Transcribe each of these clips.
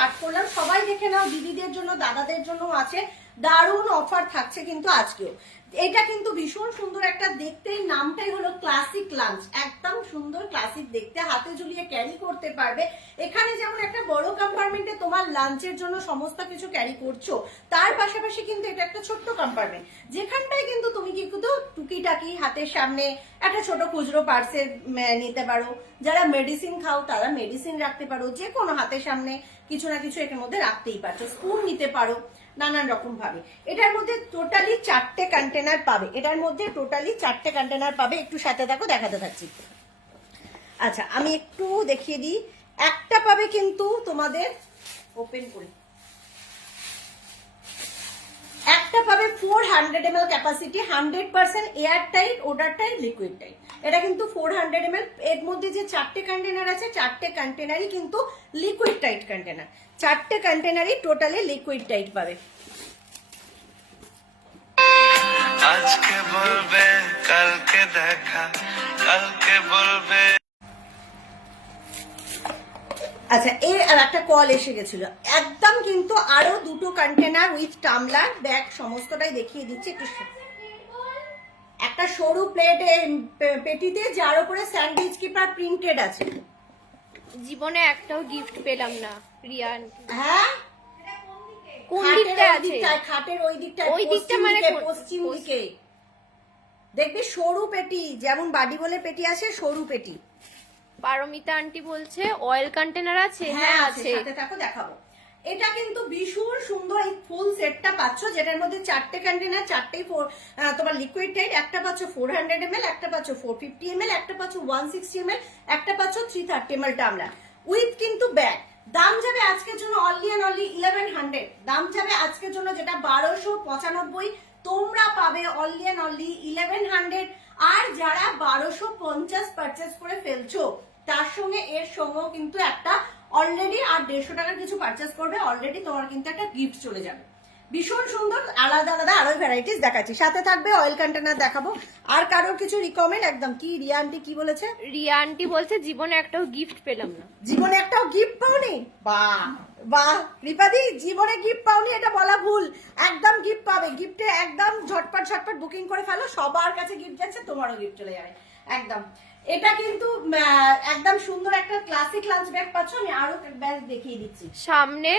Start করলাম। সবাই দেখে নাও, দিদিদের জন্য দাদাদের জন্য আছে, দারুণ অফার থাকছে কিন্তু আজকেও। এটা কিন্তু ভীষণ সুন্দর একটা দেখতে, নামটাই হলো ক্লাসিক লাঞ্চ, একদম সুন্দর ক্লাসিক দেখতে, হাতে ঝুলিয়ে ক্যারি করতে পারবে। এখানে যেমন একটা বড় কম্পার্টমেন্টে তোমার লাঞ্চের জন্য সমস্ত কিছু ক্যারি করছো, তার পাশাপাশি কিন্তু এটা একটা ছোট্ট কম্পার্টমেন্ট, যেখানটায় কিন্তু তুমি কিন্তু টুকিটাকি হাতের সামনে একটা ছোট খুচরো পার্সেল নিতে পারো। যারা মেডিসিন খাও তারা মেডিসিন রাখতে পারো, যে কোনো হাতের সামনে কিছু না কিছু এটার মধ্যে রাখতেই পারছো। স্পুন নিতে পারো নানান রকম ভাবে। এটার মধ্যে টোটালি 4টে কন্টেনার পাবে, এটার মধ্যে টোটালি 4টে কন্টেনার পাবে। একটু সাথে থাকো, দেখাতে থাকছি। আচ্ছা আমি একটু দেখিয়ে দিই। একটা পাবে কিন্তু তোমাদের, ওপেন করে, একটা পাবে 400 ml capacity, 100% air tight, order tight, liquid tight. এটা কিন্তু 400 ml। এর মধ্যে যে 4টে কন্টেনার আছে, 4টে কন্টেনারই কিন্তু লিকুইড টাইট কন্টেনার, 4টে কন্টেনারই টোটালি লিকুইড টাইট পাবে। আজকে বলবে কালকে দেখা, কালকে বলবে। আচ্ছা এর আর একটা কল এসে গেছিল, একদম কিন্তু আরো 2টো কন্টেনার উইথ টামলার ব্যাগ সমস্তটাই দেখিয়ে দিচ্ছি। একটু একটা সরু প্লেটে পেটিতে, যার উপরে স্যান্ডউইচ কিপার প্রিন্টেড আছে। জীবনে একটাও গিফট পেলাম না রিয়ান। হ্যাঁ কোন দিকটা আছে? খাটের ওই দিকটা, ওই দিকটা মানে পশ্চিম দিকে দেখবি সরু পেটি, যেমন বাড়ি বলে পেটি আছে, সরু পেটি। পারমিতা আন্টি বলছে অয়েল কন্টেনার আছে। হ্যাঁ আছে, সাথে থাকো দেখাবো। এটা কিন্তু ভীষণ সুন্দর, এই ফুল সেটটা পাচ্ছ, যেটার মধ্যে 4টে কন্টেনার, 4টেই তোমার লিকুইড টাইট। একটা পাচ্ছ 400 ml, একটা পাচ্ছ 450 ml, একটা পাচ্ছ 160 ml, একটা পাচ্ছ 330 ml টামলার উইথ কিন্তু ব্যাগ। দাম যাবে আজকের জন্য অনলি অ্যান্ড অনলি 1100। দাম যাবে আজকের জন্য, যেটা 1295, তোমরা পাবে অনলি অ্যান্ড অনলি 1100। আর যারা 1250 পারচেস করে ফেলছো, তার সঙ্গে এর সঙ্গেও কিন্তু একটা অলরেডি আর 150 টাকার কিছু পারচেস করবে, অলরেডি তোমার কিন্তু একটা গিফট চলে যাবে। ভীষণ সুন্দর, আলাদা আলাদা আরো ভ্যারাইটিস দেখাচ্ছি, সাথে থাকবে অয়েল কন্টেনার দেখাবো। আর কারোর কিছু রিকমেন্ড একদম কি, রিয়া আন্টি কি বলেছে? রিয়া আন্টি বলছে জীবনে একটাও গিফট পেলাম না। জীবনে একটাও গিফট পাওনি? বাহ বাহ কৃপাদি, জীবনে গিফট পাওনি এটা বলা ভুল, একদম গিফট পাবে। গিফটে একদম ঝটপট ঝটপট বুকিং করে ফেলো, সবার কাছে গিফট যাচ্ছে, তোমারও গিফট চলে যাবে একদম। এটা কিন্তু একদম সুন্দর একটা ক্লাসিক লাঞ্চ ব্যাগ পাচ্ছ। আমি আরো ব্যাগ দেখিয়ে দিচ্ছি। সামনে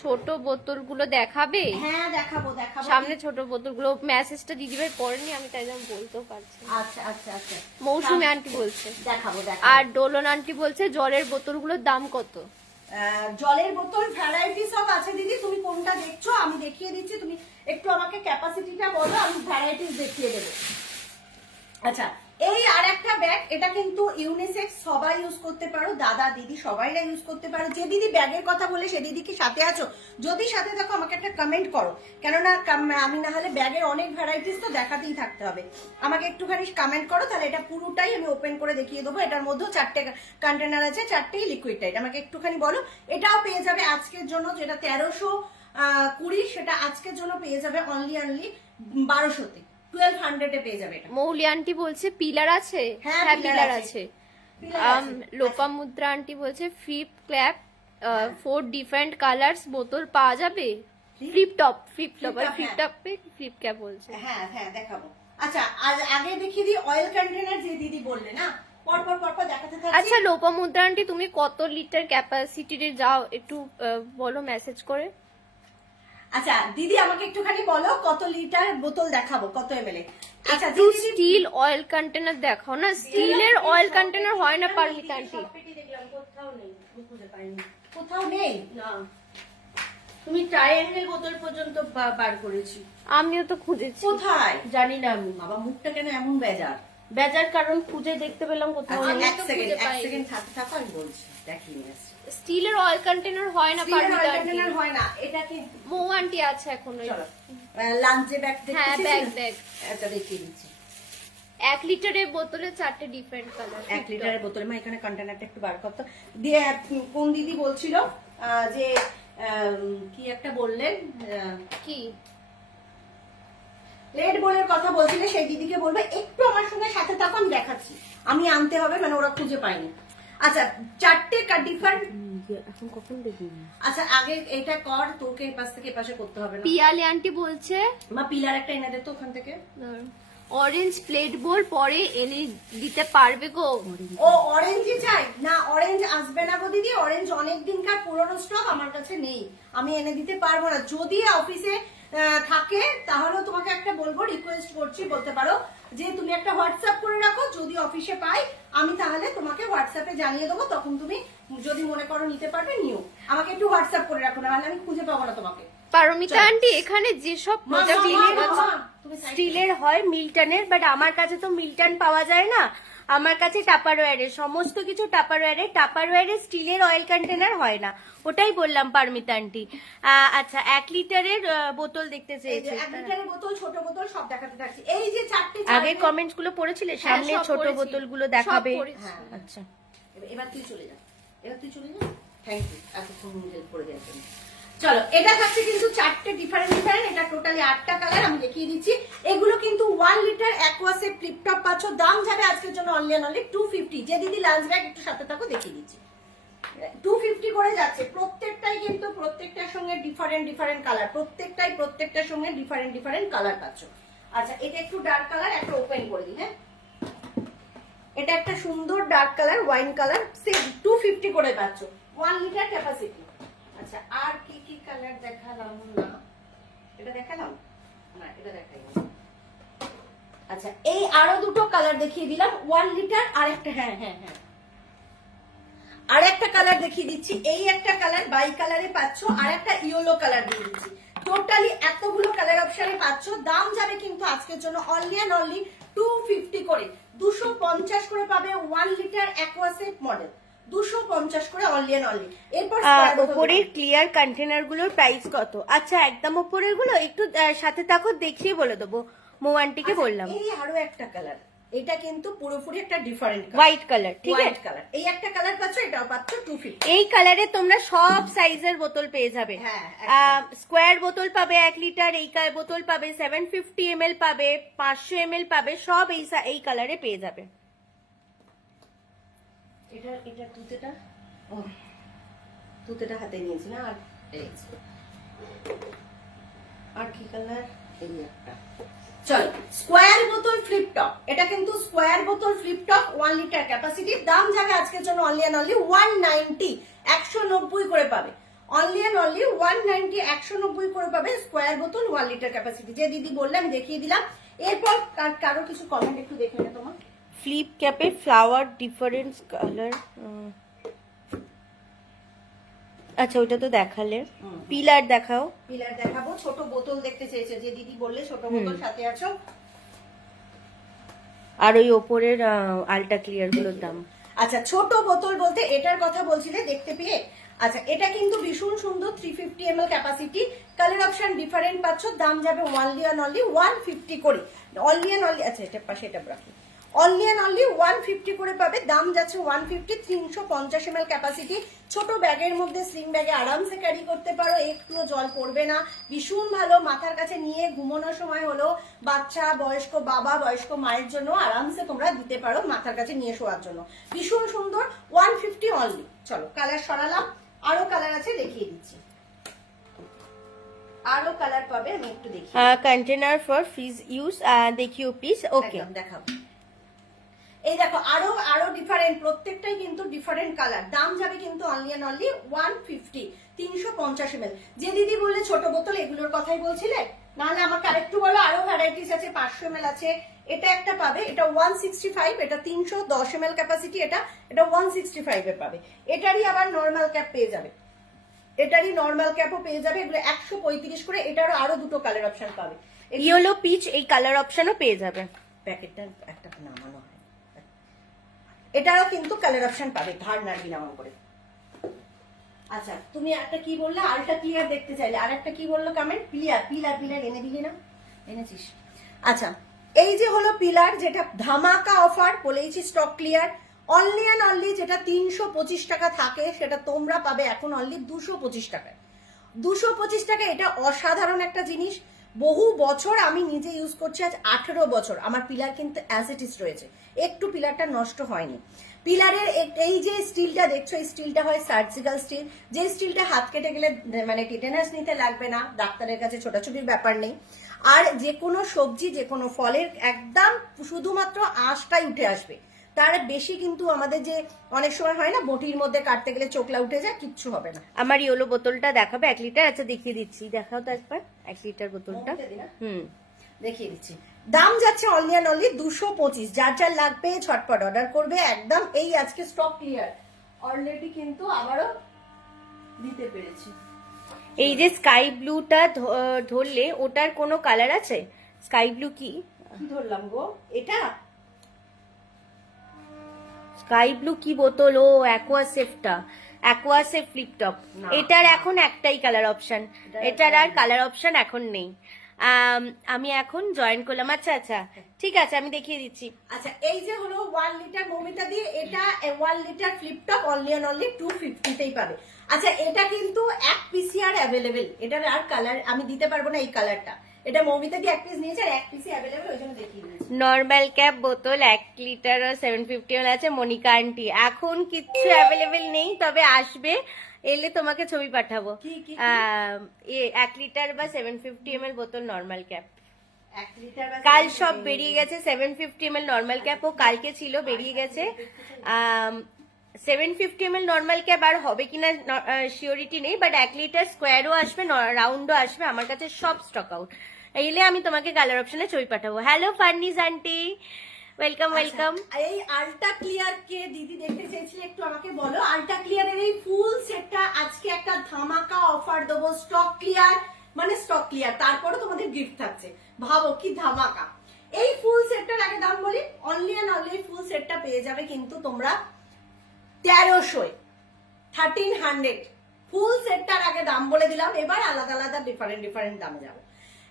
ছোট বোতলগুলো দেখাবে? হ্যাঁ দেখাবো দেখাবো। সামনে ছোট বোতলগুলো, মেসেজটা দিদিভাই পড়েনি, আমি তাই জন্য বলতেও পারছি। আচ্ছা আচ্ছা আচ্ছা, মৌসুমী আন্টি বলছে দেখাবো দেখাবো। আর ডোলন আন্টি বলছে জলের বোতলগুলোর দাম কত? জলের বোতল ভ্যারাইটিস অফ আছে দিদি, তুমি কোনটা দেখছো আমি দেখিয়ে দিচ্ছি, তুমি একটু আমাকে ক্যাপাসিটিটা বলো, আমি ভ্যারাইটিস দেখিয়ে দেবো। আচ্ছা এই আর একটা ব্যাগ, এটা কিন্তু ইউনিসেক্স, সবাই ইউজ করতে পারো, দাদা দিদি সবাইরা ইউজ করতে পারো। যে দিদি ব্যাগের কথা বলে সে দিদি কি সাথে আছো? যদি সাথে থাকো আমাকে একটা কমেন্ট করো, কেননা আমি না হলে ব্যাগের অনেক ভ্যারাইটিস তো দেখাতেই থাকতে হবে। আমাকে একটুখানি কমেন্ট করো, তাহলে এটা পুরোটাই আমি ওপেন করে দেখিয়ে দেবো। এটার মধ্যেও 4টে কন্টেনার আছে, 4টেই লিকুইড টাইট। আমাকে একটুখানি বলো। এটাও পেয়ে যাবে আজকের জন্য, যেটা 1320, সেটা আজকের জন্য পেয়ে যাবে অনলি অনলি 1200-তে, 1200-এ পেয়ে যাবে এটা। মৌলি আন্টি বলছে পিলার আছে? হ্যাঁ পিলার আছে। লোপামুদ্রা আন্টি বলছে ফ্লিপ ক্ল্যাপ 4 ডিফারেন্ট কালার্স বোতল পাওয়া যাবে? ফ্লিপ টপ আর ফ্লিপ টপে ফ্লিপ ক্যাপ বলছে। হ্যাঁ হ্যাঁ দেখাবো। আচ্ছা আগে দেখিয়ে দিই অয়েল কন্টেনার, যে দিদি বললে না, পরপর পরপর দেখাতে থাকছি। আচ্ছা লোপামুদ্রা আন্টি তুমি কত লিটার ক্যাপাসিটির যাও একটু বলো মেসেজ করে। আচ্ছা দিদি আমাকে একটুখানি বলো কত লিটার বোতল দেখাবো, কত এমএল। আচ্ছা একটু স্টিল অয়েল কন্টেনার দেখাও না, স্টিলের অয়েল কন্টেনার হয় না পারমিতা আন্টি? কোথাও নেই, খুঁজে পাইনি, কোথাও নেই না। তুমি ট্রায়াঙ্গেল বোতল পর্যন্ত বার করেছি, আমিও তো খুঁজেছি, কোথায় জানি না আমি। বাবা মুখটা কেন এমন বেজার, কারণ খুঁজে দেখতে পেলাম কোথাও। এক সেকেন্ড থাকো, আমি বলছি, দেখিয়ে নিয়ে আসছি। স্টিলের অয়েল কন্টেনার হয় না পারমিতা আন্টি? হয় না, এটা কি মৌ আন্টি আছে এখন? লাঞ্চে ব্যাগ দেখতেছি। হ্যাঁ ব্যাগ এটা দেখিয়ে দিচ্ছি। 1 লিটারের বোতলে 4টে ডিফারেন্ট কালার। 1 লিটারের বোতলে, মা এখানে কন্টেনারটা একটু বার করতে দিয়ে। কোন দিদি বলছিল যে কি একটা বললেন, কি রেড বলের কথা বলছিলে, সেই দিদিকে বলবে একটু আমার সঙ্গে সাথে থাকো, আমি দেখাচ্ছি। আমি আনতে হবে, মানে ওরা খুঁজে পায়নি। আচ্ছা চারটে ডিফারেন্ট। এখন কখন দেখবি? আচ্ছা আগে এটা কর, তোকে এপাশ থেকে এপাশে করতে হবে না। পিয়ালি আন্টি বলছে মা পিলার একটা এনে দে তো ওখান থেকে। অরেঞ্জ প্লেট বোল পরে এনে দিতে পারবে গো? ও অরেঞ্জই চাই না, অরেঞ্জ আসবে না গো দিদি, অরেঞ্জ অনেক দিনকার পুরনো স্টক আমার কাছে নেই, আমি এনে দিতে পারবো না। যদি অফিসে থাকে তাহলে তোমাকে একটা বলবো, রিকোয়েস্ট করছি, বলতে পারো যে তুমি একটা হোয়াটসঅ্যাপ করে রাখো, যদি অফিসে পাই আমি তাহলে তোমাকে হোয়াটসঅ্যাপে জানিয়ে দেবো, তখন তুমি যদি মনে করো নিতে পারবে নিও। আমাকে একটু হোয়াটসঅ্যাপ করে রাখো, না হলে আমি খুঁজে পাবো না তোমাকে। পারমিতা আন্টি এখানে যেসব স্টিলের হয় মিল্টনের, বাট আমার কাছে তো মিল্টন পাওয়া যায় না, আমার কাছে টাপারওয়্যারের সমস্ত কিছু, টাপারওয়্যারের স্টিলের অয়েল কন্টেনার হয় না, ওটাই বললাম পারমিতা আন্টি। আচ্ছা 1 লিটারের বোতল দেখতে চেয়েছে। 1 লিটারের বোতল, ছোট বোতল সব দেখাতে থাকছি। এই যে চারটে আগে কমেন্টস গুলো পড়েছিলে, সামনে সব ছোট পড়েছি। বোতলগুলো দেখাবে। সব পড়েছি। হ্যাঁ। আচ্ছা এবার তুই চলে যা, এবার তুই চলে যা। থ্যাংক ইউ এতক্ষণ হেল্প করে দেওয়ার জন্য। চলো এটা থাকছে কিন্তু চারটে ডিফারেন্ট, এটা টোটালি 8টা কালার আমি দেখিয়ে দিচ্ছি। এগুলো কিন্তু 1 লিটার অ্যাকোয়াসে ফ্লিপ টপ পাচ্ছ, দাম যাবে আজকের জন্য অনলি 250। যে দিদি লাঞ্চ ব্যাগ একটু সাথে থাকো দেখিয়ে দিচ্ছি, 250 করে যাচ্ছে। প্রত্যেকটাই কিন্তু প্রত্যেকটার সঙ্গে ডিফারেন্ট কালার, প্রত্যেকটার সঙ্গে ডিফারেন্ট কালার পাচ্ছ। আচ্ছা এটা একটু ডার্ক কালার, একটা ওপেন করে দিই। হ্যাঁ এটা একটা সুন্দর dark colour, wine colour, same 250 করে পাচ্ছ, 1 লিটার ক্যাপাসিটি। আচ্ছা আর কি কি কালার দেখালাম না, এটা দেখালাম না, এটা দেখাইনি। আচ্ছা এই আরো দুটো কালার দেখিয়ে দিলাম, 1 লিটার আর একটা, হ্যাঁ আর একটা কালার দেখিয়ে দিচ্ছি। এই একটা কালার বাই কালারে পাচ্ছ, আর একটা ইয়েলো কালার দিয়ে দিচ্ছি। টোটালি এতগুলো কালার অপশনে পাচ্ছ, দাম যাবে কিন্তু আজকের জন্য অনলি 250 করে, 250 করে পাবে 1 লিটার অ্যাকোয়াসেট মডেল, 250 করে অনলি। এরপর উপরের ক্লিয়ার কন্টেনার গুলোর প্রাইস কত? আচ্ছা একদম উপরের গুলো একটু সাথে থাকো, দেখিয়ে বলে দেবো, মোয়ান্টিকে বললাম। এই আরো একটা কালার, এটা কিন্তু পুরোপুরি একটা ডিফারেন্ট হোয়াইট কালার, ঠিক আছে, হোয়াইট কালার। এই একটা কালার পাচ্ছ, এটাও পাচ্ছ 250। এই কালারে তোমরা সব সাইজের বোতল পেয়ে যাবে। হ্যাঁ, স্কোয়ার বোতল পাবে 1 লিটার, এই বোতল পাবে 750 ml পাবে, 500 ml পাবে, সব এই কালারে পেয়ে যাবে। এটা তুতেটা হাতে নিয়েছি না, আর কি কালার, এই একটা। চলো স্কোয়ার বোতল ফ্লিপ টপ, এটা কিন্তু স্কোয়ার বোতল ফ্লিপ টপ 1 লিটার ক্যাপাসিটি, দাম যাবে আজকের জন্য অনলি 190, 190 করে পাবে, অনলি 190, 190 করে পাবে স্কোয়ার বোতল 1 লিটার ক্যাপাসিটি। যে দিদি বললাম দেখিয়ে দিলাম। এরপর কারো কিছু কমেন্ট একটু দেখে নে তোমার। ফ্লিপ ক্যাপে ফ্লাওয়ার ডিফারেন্স কালার, আচ্ছা ওইটা তো দেখালে, পিলার দেখাও। পিলার দেখাবো, ছোট বোতল দেখতে চেয়েছে যে দিদি বললে ছোট বোতল সাথে আছো। আর ওই ওপরের আলটা ক্লিয়ার গুলোর দাম। আচ্ছা ছোট বোতল বলতে এটার কথা বলছিলে দেখতে পেয়ে। আচ্ছা এটা কিন্তু ভীষণ সুন্দর, 350 ml capacity, colour option different পাচ্ছ, দাম যাবে অনলি 150 করে, অনলি। আচ্ছা এটা পাশে এটা রাখি, অনলি 150 করে পাবে, দাম যাচ্ছে 150, 350 ml ক্যাপাসিটি। ছোট ব্যাগের মধ্যে স্লিং ব্যাগে আরামসে ক্যারি করতে পারো, একটুও জল পড়বে না, ভীষণ ভালো। মাথার কাছে নিয়ে ঘুমানোর সময় হলো, বাচ্চা, বয়স্ক বাবা, বয়স্ক মায়ের জন্য আরামসে তোমরা দিতে পারো, মাথার কাছে নিয়ে শোয়ার জন্য ভীষণ সুন্দর, 150 অনলি। চলো কালার সরালাম, আরো কালার আছে দেখিয়ে দিচ্ছি, আরো কালার পাবে, আমি একটু দেখি। কন্টেনার ফর ফ্রিজ ইউজ দেখিও প্লিজ। ওকে দেখাবো। এই দেখো আরো ডিফারেন্ট, প্রত্যেকটাই কিন্তু ডিফারেন্ট কালার, দাম যাবে কিন্তু অনলি 150, 350 ml। যে দিদি বললে ছোট বোতল, এগুলোর কথাই বলছিলে, নাহলে আমাকে আরেকটু বলো, আরো ভ্যারাইটিস আছে, 500 ml আছে, এটা একটা পাবে, এটা 165, এটা 310 ml ক্যাপাসিটি, এটা 165 এ পাবে। এটারই আবার নর্মাল ক্যাপ পেয়ে যাবে, এটারই নর্মাল ক্যাপও পেয়ে যাবে, এগুলো 135 করে। এটারও আরো দুটো কালার অপশন পাবে, ইয়েলো পিচ এই কালার অপশনও পেয়ে যাবে। প্যাকেটটা একটা নামানো হয়, এটারও কিন্তু কালার অপশন পাবে, ধার নাড়বি নাম করে। আচ্ছা তুমি একটা কি বললে, আলটা ক্লিয়ার দেখতে চাইলে, আর একটা কি বললো কমেন্ট, পিলার এনে দিলি না, এনেছিস। আচ্ছা এই যে হলো পিলার, যেটা ধামাকা অফার বলেইছি, স্টক ক্লিয়ার, অনলি যেটা 325 টাকা থাকে সেটা তোমরা পাবে এখন অনলি 225 টাকায়, 225 টাকা। এটা অসাধারণ একটা জিনিস, বহু বছর আমি নিজে ইউজ করছি, আজ 18 বছর আমার পিলার কিন্তু অ্যাজ ইট ইজ রয়েছে, একটু পিলারটা নষ্ট হয়নি। পিলারের এই যে স্টিলটা দেখছো, এই স্টিলটা হয় সার্জিক্যাল স্টিল, যে স্টিলটা হাত কেটে গেলে মানে টিটেনাস নিতে লাগবে না, ডাক্তারের কাছে ছোটাছুটির ব্যাপার নেই। আর যে কোনো সবজি, যে কোনো ফলের একদম শুধুমাত্র আঁশটাই উঠে আসবে, তার বেশি কিন্তু আমাদের যে অনেক সময় হয় না বটির মধ্যে কাটতে গেলে চোখলা উঠে যায়, কিচ্ছু হবে না। আমার ইয়েলো বোতলটা দেখাবে 1 লিটার? আচ্ছা দেখিয়ে দিচ্ছি, দেখাও তো একবার 1 লিটার বোতলটা। দেখিয়ে দিচ্ছি। দাম যাচ্ছে অনলি অ্যান্ড অনলি 225। যার যার লাগবে ঝটপট অর্ডার করবে একদম। এই আজকে স্টক ক্লিয়ার অলরেডি, কিন্তু আবারও দিতে পেরেছি। এই যে স্কাই ব্লুটা ধরলে ওটার কোনো কালার আছে? স্কাই ব্লু কি ধরলাম গো? এটা স্কাই ব্লু কি বোতল? ও অ্যাকোয়াসেফটা, অ্যাকোয়াসেফ ফ্লিপ টপ। না, এটার এখন একটাই কালার অপশন, এটার আর কালার অপশন এখন নেই। আমি এখন জয়েন করলাম। আচ্ছা আচ্ছা ঠিক আছে, আমি দেখিয়ে দিচ্ছি। আচ্ছা, এই যে হলো 1 লিটার মৌমিতা দিয়ে, এটা 1 litre flip top only and only 250তেই পাবে। আচ্ছা, এটা কিন্তু 1 পিসি আর অ্যাভেলেবেল, এটার আর কালার আমি দিতে পারবো না এই কালারটা। এটা মৌমিতা দিয়ে 1 পিস নিয়েছে আর 1 পিসি অ্যাভেলেবেল, ওই জন্য দেখিয়ে দিয়েছি। নর্মাল ক্যাপ বোতল 1 লিটার 750 ml আছে। মনিকা আন্টি এখন কিচ্ছু অ্যাভেলেবেল নেই, তবে আসবে, এলে তোমাকে ছবি পাঠাবো। 1 লিটার বা 750 ml বোতল নর্মাল ক্যাপ 1 লিটার বা কাল সব বেরিয়ে গেছে। 750 ml নর্মাল ক্যাপ ও কালকে ছিল, বেরিয়ে গেছে। 750 ml নর্মাল ক্যাপ আর হবে কিনা শিওরিটি নেই, বাট 1 লিটার স্কোয়ারও আসবে, রাউন্ডও আসবে। আমার কাছে সব স্টক আউট। এলে আমি তোমাকে কালার অপশনে ছবি পাঠাবো। Hello furnished aunty, welcome welcome. এই আলট্রা ক্লিয়ার কে দিদি দেখতে চেয়েছিলে, একটু আমাকে বলো। আলট্রা ক্লিয়ারের এই ফুল সেটটা আজকে একটা ধামাকা অফার দেবো। স্টক ক্লিয়ার মানে স্টক ক্লিয়ার, তারপরে তোমাদের গিফট থাকছে। ভাবো কি ধামাকা। এই ফুল সেটটার আগে দাম বলি, অনলি অ্যান্ড অনলি ফুল সেটটা পেয়ে যাবে কিন্তু তোমরা 1300 ফুল সেটটার আগে দাম বলে দিলাম। এবার আলাদা আলাদা ডিফারেন্ট দামে যাবো।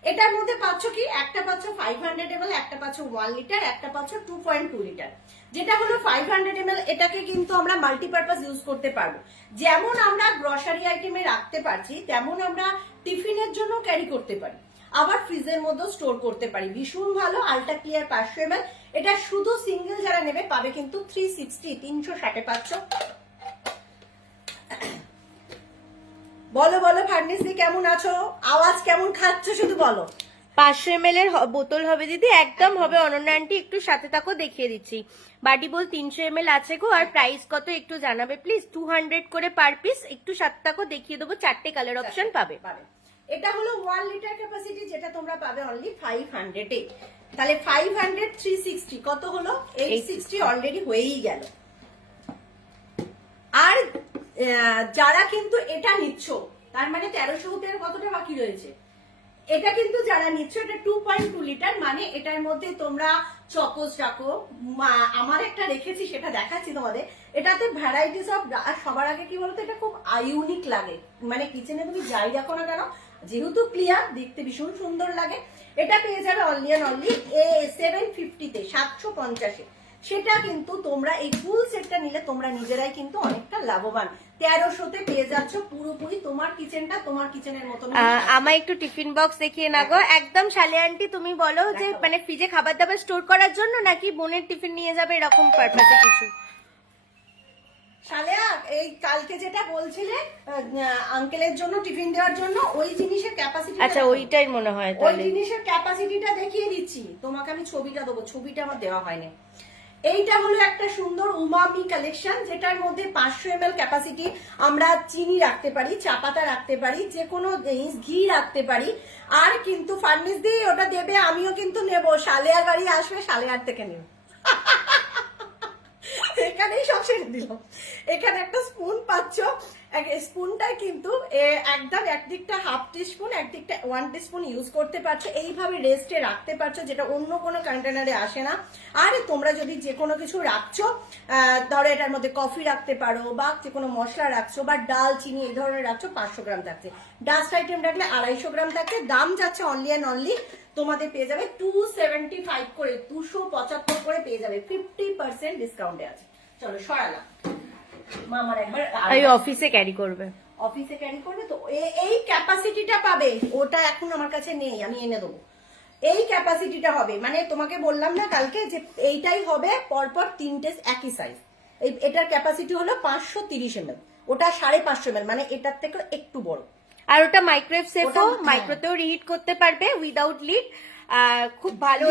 এটার মধ্যে পাচ্ছ কি, একটা পাচ্ছ 500 ml, একটা পাচ্ছ 1 লিটার, একটা পাচ্ছ 2.2 লিটার। যেটা হলো 500 ml, এটাকে কিন্তু আমরা মাল্টিপারপাস ইউজ করতে পারবো। যেমন আমরা গ্রসারি আইটেমে রাখতে পারছি, তেমন আমরা টিফিনের জন্য ক্যারি করতে পারি, আবার ফ্রিজের মধ্যে স্টোর করতে পারি। ভীষণ ভালো আলট্রা ক্লিয়ার 500 ml। এটা শুধু সিঙ্গেল যারা নেবে পাবে কিন্তু 360 পাচ্ছ। বলো বলো ফার্নিস দি, কেমন আছো? আওয়াজ কেমন খাচ্ছ শুধু বলো। 500 ml এর বোতল হবে দিদি, একদম হবে। অনন্যা আন্টি একটু সাথে থাকো, দেখিয়ে দিচ্ছি। বাটি বল 300 ml আছে গো। আর প্রাইস কত একটু জানাবে প্লিজ। 200 করে পার পিস। একটু সাথে থাকো, দেখিয়ে দেবো। 4টে কালার অপশন পাবে। এটা হলো 1 লিটার ক্যাপাসিটি, যেটা তোমরা পাবে অনলি 500 এ। তাহলে 500 360 কত হলো? 860 অলরেডি হয়েই গেল। আর যারা কিন্তু এটা নিচ্ছ, তার মানে 1300 হতে কতটা বাকি রয়েছে। এটা কিন্তু যারা নিচ্ছ, এটা 2.2 লিটার, মানে এটার মধ্যে তোমরা চকোস রাখো। আমার একটা রেখেছি, সেটা দেখাচ্ছি তোমাদের। এটাতে ভ্যারাইটিস অফ, সবার আগে কি বলতো, এটা খুব ইউনিক লাগে। মানে কিচেনে তুমি যাই রাখো না কেন, যেহেতু ক্লিয়ার, দেখতে ভীষণ সুন্দর লাগে। এটা পেয়ে যাবে অনলি অ্যান্ড অনলি 750-তে, 750-এ। সেটা কিন্তু তোমরা এই ফুল সেটটা নিলে তোমরা নিজেরাই কিন্তু অনেকটা লাভবান। 1300-তে পেয়ে যাচ্ছ পুরোপুরি তোমার কিচেনটা তোমার কিচেনের মতো। আমার একটু টিফিন বক্স দেখিয়ে না গো। একদম শালে আন্টি, তুমি বলো যে মানে ফ্রিজে খাবার দাবার স্টোর করার জন্য, নাকি বোনের টিফিন নিয়ে যাবে, এরকম পারপাসে কিছু? শালেয়া, এই কালকে যেটা বলছিলে আঙ্কেলের জন্য টিফিন দেওয়ার জন্য, ওই জিনিসের ক্যাপাসিটি, আচ্ছা ওইটাই মনে হয়। ওই জিনিসের ক্যাপাসিটিটা দেখিয়ে দিচ্ছি তোমাকে। আমি ছবিটা দেবো, ছবিটা আমার দেওয়া হয়নি। এইটা হলো একটা সুন্দর উমামি কালেকশন, যেটার মধ্যে 500 ml ক্যাপাসিটি। আমরা চিনি রাখতে পারি, চা পাতা রাখতে পারি, যে কোনো জিনিস, ঘি রাখতে পারি। আর কিন্তু ফার্নিস দিয়ে ওটা দেবে, আমিও কিন্তু নেবো। শালেয়ার বাড়ি আসবে, শালেয়ার থেকে নেব। এখানেই সব ছেড়ে দিল। এখানে একটা স্পুন পাচ্ছ। স্পুনটা কিন্তু একদম একদিকটা হাফ টিস্পুন, একদিকটা 1 টিস্পুন ইউজ করতে পারছো। এইভাবে রেস্টে রাখতে পারছো, যেটা অন্য কোনো কন্টেনারে আসে না। আর তোমরা যদি যে কোনো কিছু রাখছো, ধরো এটার মধ্যে কফি রাখতে পারো, বা যে কোনো মশলা রাখছো, বা ডাল চিনি এই ধরনের রাখছো, 500 গ্রাম থাকছে। ডাস্ট আইটেম রাখলে 250 গ্রাম থাকে। দাম যাচ্ছে অনলি অ্যান্ড অনলি তোমাদের পেয়ে যাবে 275 করে, 275 করে পেয়ে যাবে। 50% ডিসকাউন্টে আছে। চলো সরালাম। মামার একবার অফিসে ক্যারি করবে, অফিসে ক্যারি করবে তো এই ক্যাপাসিটিটা পাবে। ওটা এখন আমার কাছে নেই, আমি এনে দেবো। এই ক্যাপাসিটিটা হবে, মানে তোমাকে বললাম না কালকে যে এইটাই হবে পরপর 3টে একই সাইজ। এটার ক্যাপাসিটি হলো 530 ml, ওটা 550 ml, মানে এটার থেকে একটু বড়। আর ওটা মাইক্রোওয়েভ সেফও, ওটা- হ্যাঁ। মাইক্রোতেও রিহিট করতে পারবে উইদাউট লিড, খুব ভালো।